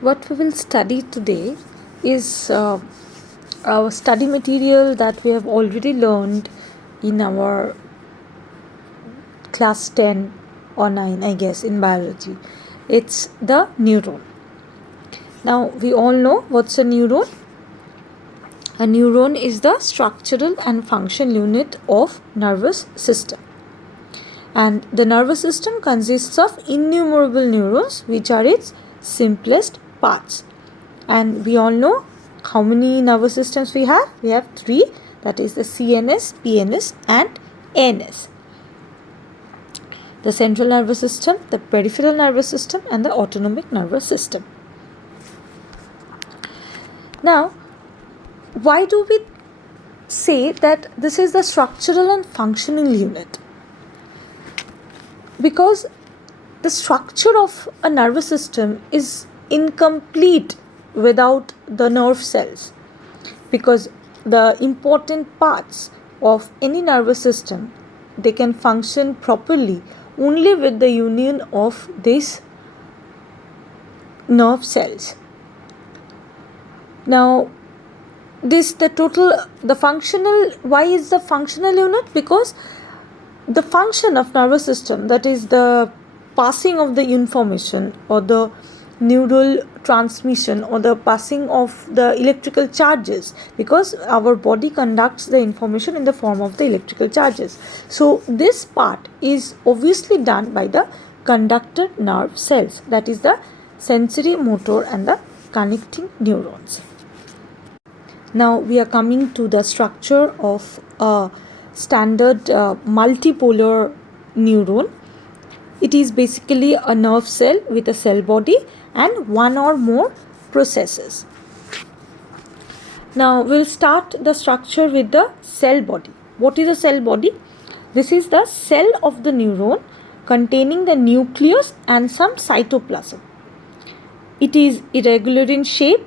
What we will study today is our study material that we have already learned in our class 10 or 9, I guess, in biology. It's the neuron. Now, we all know what's a neuron. A neuron is the structural and function unit of nervous system. And the nervous system consists of innumerable neurons, which are its simplest parts. And we all know how many nervous systems we have. We have 3, that is the CNS, PNS and ANS. The central nervous system, the peripheral nervous system and the autonomic nervous system. Now, why do we say that this is the structural and functional unit? Because the structure of a nervous system is incomplete without the nerve cells, because the important parts of any nervous system, they can function properly only with the union of these nerve cells. Now, why is the functional unit? Because the function of nervous system, that is the passing of the information or the neural transmission or the passing of the electrical charges, because our body conducts the information in the form of the electrical charges. So this part is obviously done by the conductor nerve cells, that is the sensory motor and the connecting neurons. Now we are coming to the structure of a standard multipolar neuron. It is basically a nerve cell with a cell body and one or more processes. Now we'll start the structure with the cell body. What is a cell body? This is the cell of the neuron containing the nucleus and some cytoplasm. It is irregular in shape,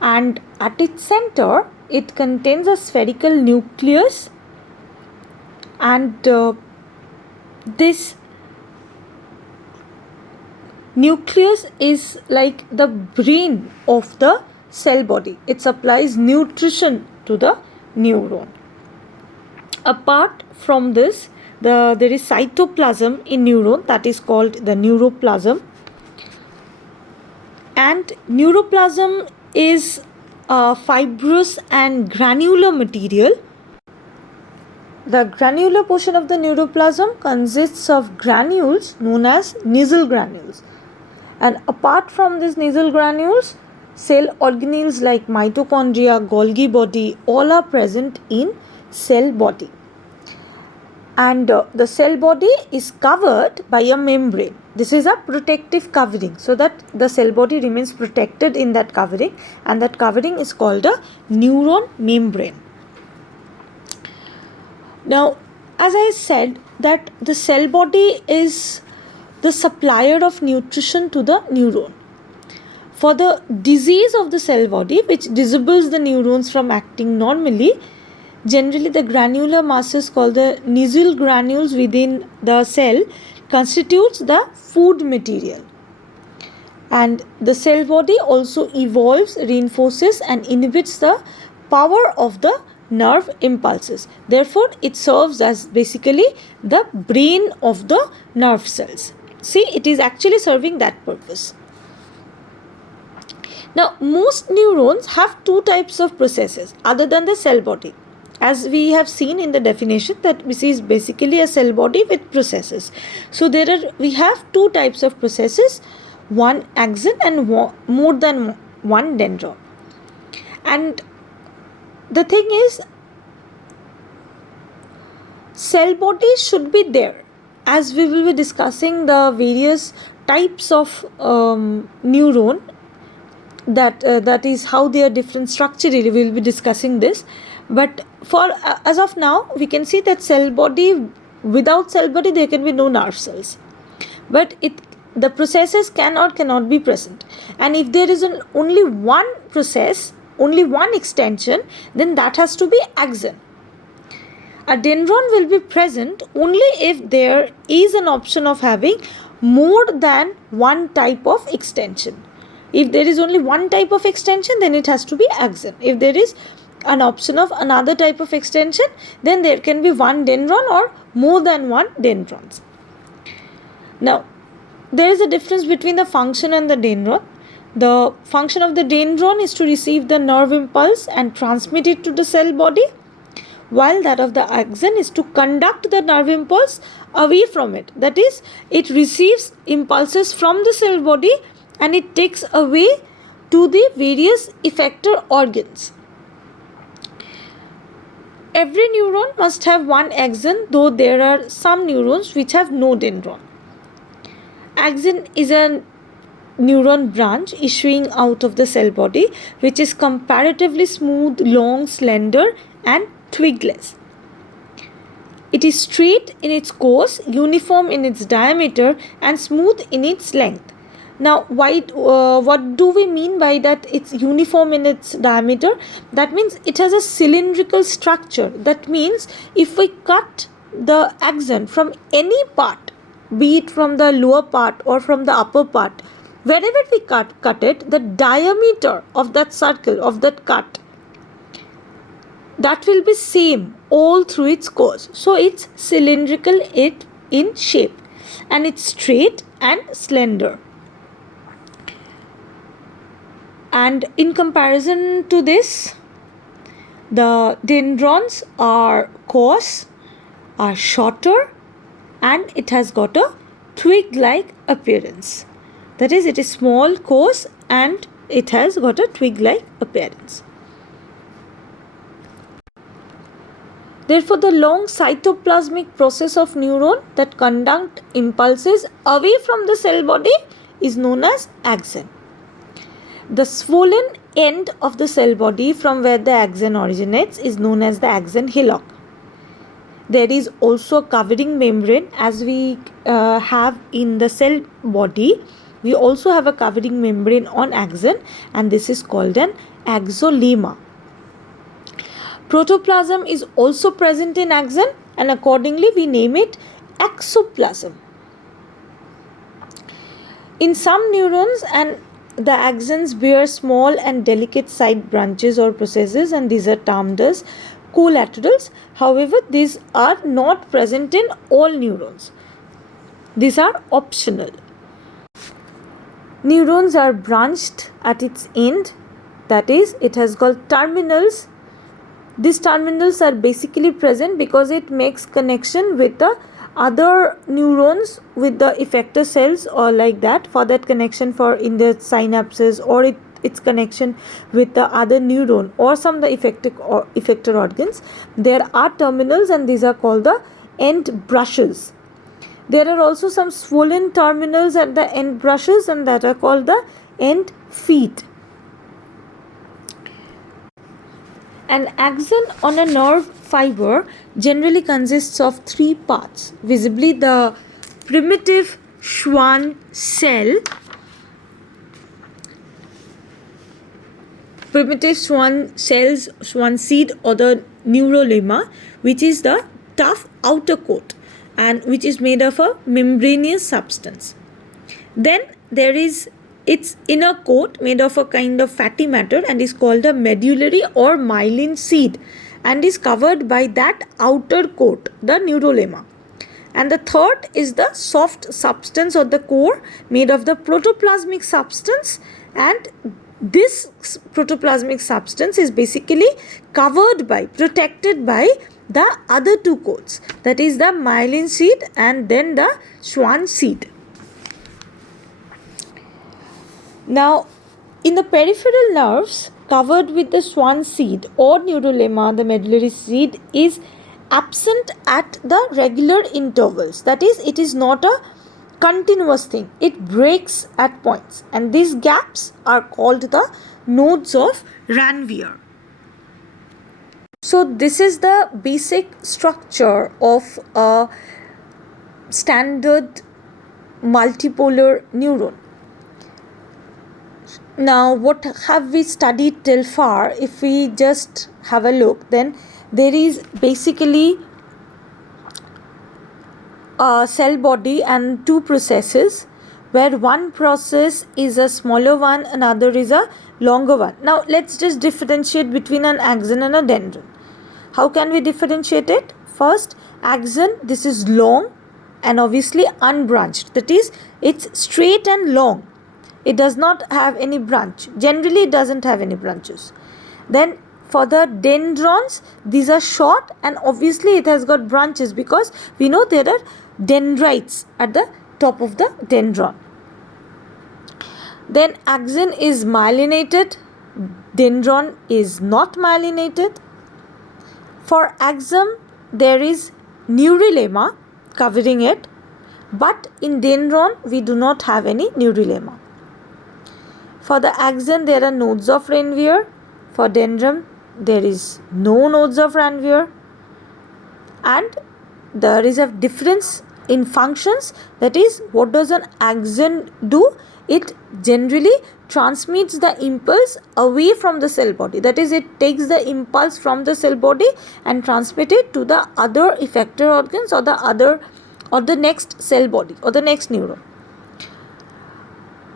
and at its center it contains a spherical nucleus, and this nucleus is like the brain of the cell body. It supplies nutrition to the neuron. Apart from this, there is cytoplasm in neuron, that is called the neuroplasm. And neuroplasm is a fibrous and granular material. The granular portion of the neuroplasm consists of granules known as nasal granules. And apart from these nasal granules, cell organelles like mitochondria, Golgi body, all are present in cell body. And the cell body is covered by a membrane. This is a protective covering, so that the cell body remains protected in that covering, and that covering is called a neuron membrane. Now, as I said, that the cell body is the supplier of nutrition to the neuron. For the disease of the cell body, which disables the neurons from acting normally, generally the granular masses called the nasal granules within the cell constitutes the food material. And the cell body also evolves, reinforces and inhibits the power of the nerve impulses. Therefore, it serves as basically the brain of the nerve cells. See, it is actually serving that purpose. Now, most neurons have 2 types of processes other than the cell body. As we have seen in the definition, that this is basically a cell body with processes. So we have 2 types of processes, one axon and more than one dendron. And the thing is, cell body should be there, as we will be discussing the various types of neuron, that is how they are different structurally. We will be discussing this. But for as of now, we can see that without cell body there can be no nerve cells. But the processes cannot be present. And if there is only one process, only one extension, then that has to be axon. A dendron will be present only if there is an option of having more than one type of extension. If there is only one type of extension, then it has to be axon. If there is an option of another type of extension, then there can be one dendron or more than one dendrons. Now, there is a difference between the function and the dendron. The function of the dendron is to receive the nerve impulse and transmit it to the cell body, while that of the axon is to conduct the nerve impulse away from it. That is, it receives impulses from the cell body and it takes away to the various effector organs. Every neuron must have one axon, though there are some neurons which have no dendron. Axon is a neuron branch issuing out of the cell body, which is comparatively smooth, long, slender and twigless. It is straight in its course, uniform in its diameter and smooth in its length. Now, what do we mean by that it's uniform in its diameter? That means it has a cylindrical structure. That means if we cut the axon from any part, be it from the lower part or from the upper part, wherever we cut it, the diameter of that circle, of that cut, that will be same all through its course. So it's cylindrical in shape and it's straight and slender. And in comparison to this, the dendrons are coarse, are shorter, and it has got a twig-like appearance. That is, it is small, coarse, and it has got a twig-like appearance. Therefore, the long cytoplasmic process of neuron that conduct impulses away from the cell body is known as axon. The swollen end of the cell body from where the axon originates is known as the axon hillock. There is also a covering membrane, as we have in the cell body. We also have a covering membrane on axon, and this is called an axolemma. Protoplasm is also present in axon, and accordingly we name it axoplasm. In some neurons, and the axons bear small and delicate side branches or processes, and these are termed as collaterals. However, these are not present in all neurons. These are optional. Neurons are branched at its end, that is, it has got terminals. These terminals are basically present because it makes connection with the other neurons, with the effector cells or like that, for that connection for in the synapses, or its connection with the other neuron or some the effector organs. There are terminals, and these are called the end brushes. There are also some swollen terminals at the end brushes, and that are called the end feet. An axon on a nerve fiber generally consists of three parts. Visibly, the primitive Schwann cell, Schwann seed, or the neurolemma, which is the tough outer coat and which is made of a membranous substance. Then there is its inner coat made of a kind of fatty matter and is called a medullary or myelin seed, and is covered by that outer coat, the neurolemma. And the third is the soft substance or the core made of the protoplasmic substance, and this protoplasmic substance is basically covered by, protected by the other two coats, that is the myelin seed and then the Schwann seed. Now, in the peripheral nerves covered with the Schwann seed or neurolemma, the medullary seed is absent at the regular intervals. That is, it is not a continuous thing. It breaks at points, and these gaps are called the nodes of Ranvier. So, this is the basic structure of a standard multipolar neuron. Now, what have we studied till far? If we just have a look, then there is basically a cell body and two processes. where one process is a smaller one, another is a longer one. Now let's just differentiate between an axon and a dendron. How can we differentiate it? First, axon, this is long and obviously unbranched. That is, it's straight and long. It does not have any branch. Generally, it doesn't have any branches. Then for the dendrons, these are short and obviously it has got branches because we know there are dendrites at the top of the dendron. Then axon is myelinated, dendron is not myelinated. For axon, there is neurolemma covering it, but in dendron, we do not have any neurolemma. For the axon, there are nodes of Ranvier. For dendron, there is no nodes of Ranvier. And there is a difference in functions. That is, what does an axon do? It generally transmits the impulse away from the cell body. That is, it takes the impulse from the cell body and transmits it to the other effector organs or the next cell body or the next neuron.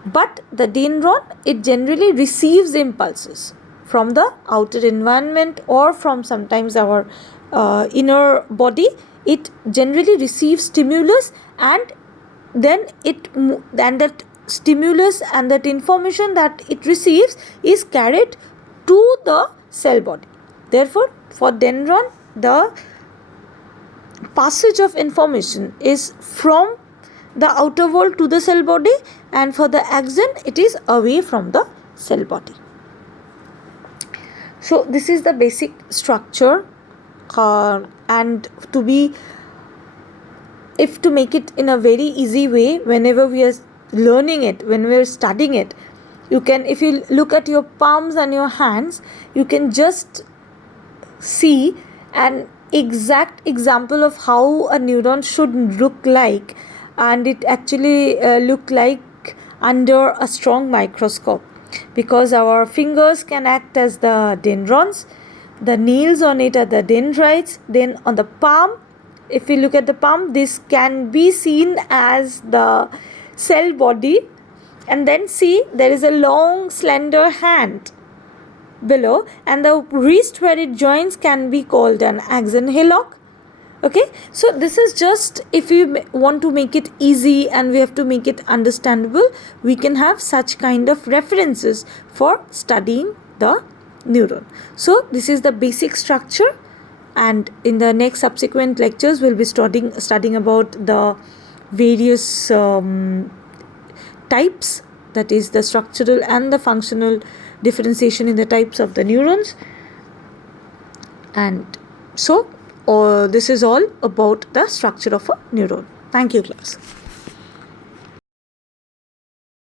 But the dendron, it generally receives impulses from the outer environment or from sometimes our inner body. It generally receives stimulus, and then that stimulus and that information that it receives is carried to the cell body. Therefore, for dendron, the passage of information is from the outer world to the cell body, and for the axon, it is away from the cell body. So this is the basic structure, and to make it in a very easy way, whenever we are learning it, when we are studying it, you can, if you look at your palms and your hands, you can just see an exact example of how a neuron should look like, and it actually look like under a strong microscope, because our fingers can act as the dendrons, the nails on it are the dendrites. Then on the palm, if we look at the palm, this can be seen as the cell body, and then see there is a long slender hand below, and the wrist where it joins can be called an axon hillock. Okay, so this is just, if you want to make it easy and we have to make it understandable, we can have such kind of references for studying the neuron. So this is the basic structure, and in the next subsequent lectures we'll be studying about the various types, that is the structural and the functional differentiation in the types of the neurons. And so this is all about the structure of a neuron. Thank you, class.